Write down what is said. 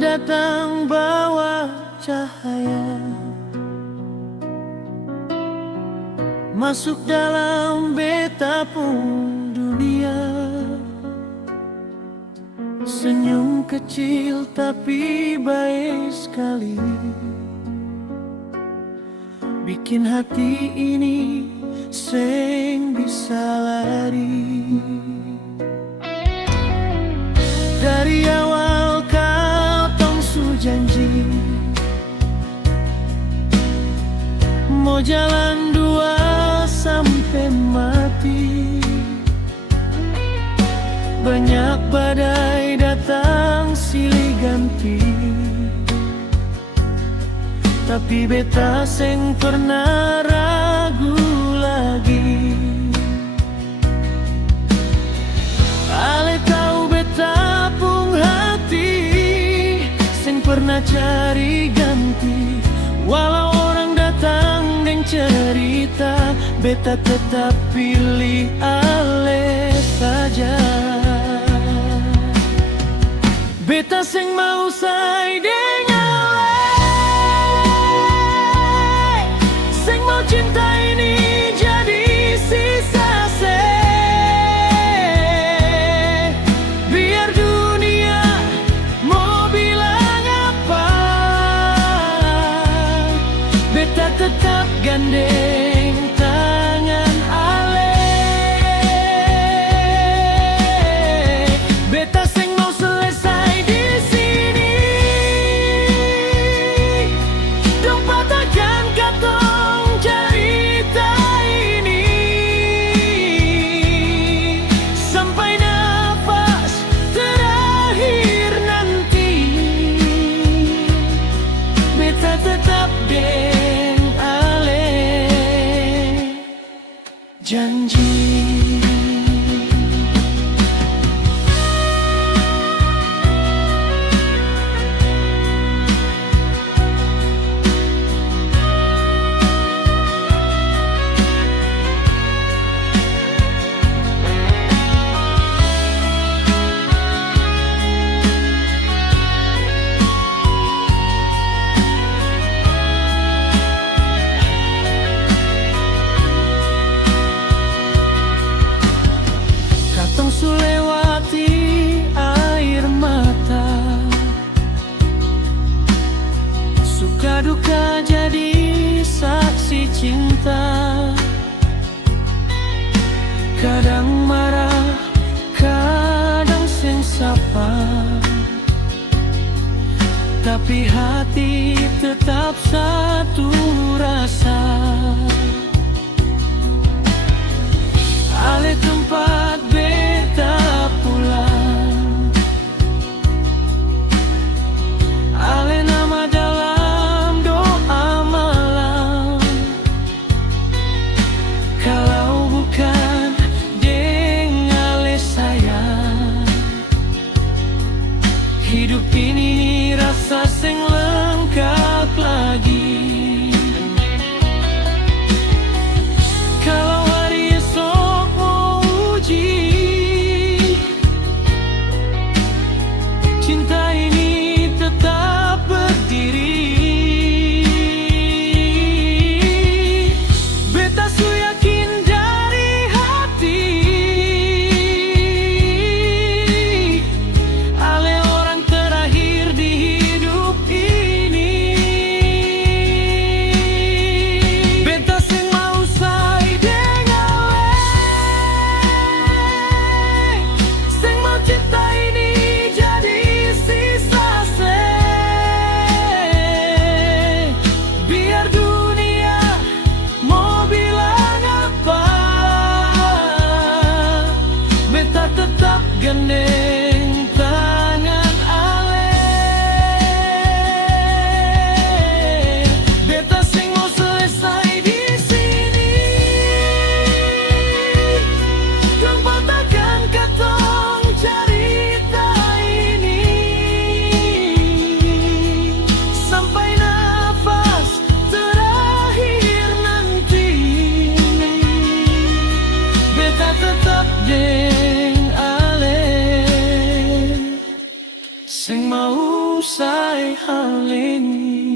datang bawa cahaya, masuk dalam beta pun dunia. Senyum kecil tapi baik sekali, bikin hati ini sing bisa lari. Dari awal kau tong janji mau jalan dua sampai mati. Banyak badai datang silih ganti, tapi beta seng pernah ragu lagi. Ale tahu beta pun hati seng pernah cari ganti. Walau orang datang dan cerita, beta tetap pilih ale saja. Beta seng mau say dengan ale, seng mau cinta ini jadi sisa se. Biar dunia mau bilang apa, beta tetap gandeng tangan ale. Beta seng mau selesai di sini, dong patahkan katong cerita ini. Sampai nafas terakhir nanti, beta tetap deng ale janji. Katong sulewati air mata, suka duka jadi saksi cinta. Kadang marah, kadang seng sapa, tapi hati tetap satu rasa. Ale tempat beta pulang, ale nama dalam doa malam. Kalau bukan deng ale sayang, hidup ini rasa seng lengkap lagi. Kalau hari esok mau uji, cinta ini tetap berdiri. Beta su yakin dari hati, ale orang terakhir di hidup ini. Beta seng mau say deng ale, seng mau cinta ini jadi sisa se. Biar dunia mau bilang apa, beta tetap gandeng tangan ale. Beta seng mau selesai di sini, dong patahkan katong cerita ini. Sampai nafas terakhir nanti, beta tetap deng ale, sing mau usai hal ini.